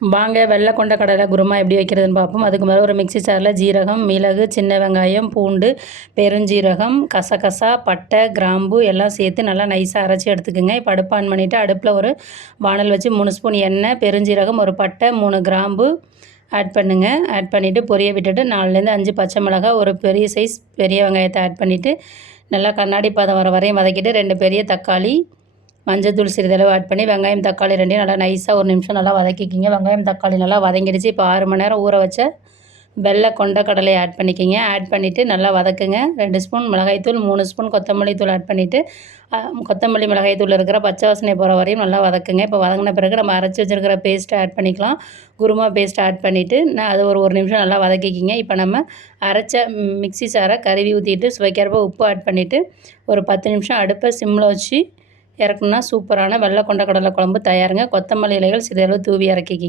வாங்க வெள்ளை கொண்ட கடலை குருமா எப்படி வைக்கிறதுன்னு பார்ப்போம். அதுக்கு மேலே ஒரு மிக்ஸி ஜாரில் ஜீரகம், மிளகு, சின்ன வெங்காயம், பூண்டு, பெருஞ்சீரகம், கசகசா, பட்டை, கிராம்பு எல்லாம் சேர்த்து நல்லா நைஸாக அரைச்சி எடுத்துக்கோங்க. இப்போ அடுப்பு ஆன் பண்ணிவிட்டு அடுப்பில் ஒரு வானல் வச்சு 3 ஸ்பூன் எண்ணெய், பெருஞ்சீரகம், ஒரு பட்டை, 3 கிராம்பு ஆட் பண்ணுங்கள். ஆட் பண்ணிவிட்டு பொரிய விட்டுட்டு 4லேருந்து 5 பச்சை மிளகாய், ஒரு பெரிய சைஸ் பெரிய வெங்காயத்தை ஆட் பண்ணிவிட்டு நல்லா கண்ணாடி பதம் வர வரையும் வதக்கிட்டு 2 பெரிய தக்காளி, மஞ்சத்தூள் சிறிதளவு ஆட் பண்ணி வெங்காயம் தக்காளி ரெண்டையும் நல்லா நைஸாக ஒரு நிமிஷம் நல்லா வதக்கிக்கிங்க. வெங்காயம் தக்காளி நல்லா வதங்கிடுச்சு. இப்போ 6 மணி நேரம் ஊற வச்ச வெள்ளை கொண்ட கடலையை ஆட் பண்ணிக்கிங்க. ஆட் பண்ணிவிட்டு நல்லா வதக்குங்க. 2 ஸ்பூன் மிளகாய்த்தூள், 3 ஸ்பூன் கொத்தமல்லி தூள் ஆட் பண்ணிவிட்டு கொத்தமல்லி மிளகாய்த்தூள் இருக்கிற பச்சை வாசனை போகிற வரையும் நல்லா வதக்குங்க. இப்போ வதங்கின பிறகு நம்ம அரைச்சி வச்சுருக்கிற பேஸ்ட்டை ஆட் பண்ணிக்கலாம். குருமா பேஸ்ட்டை ஆட் பண்ணிவிட்டு அது ஒரு நிமிஷம் நல்லா வதக்கிக்கிங்க. இப்போ நம்ம அரைச்ச மிக்ஸி ஜாரை கழுவி ஊற்றிட்டு சுவைக்கிறப்ப உப்பு ஆட் பண்ணிவிட்டு ஒரு 10 நிமிஷம் அடுப்பை சிம்மில் வச்சு இறக்குனா சூப்பரான வெள்ளை கொண்ட கடலை குழம்பு தயாருங்க. கொத்தமல்லி இலைகள் சிறிதளவு தூவி இறக்கிக்கிங்க.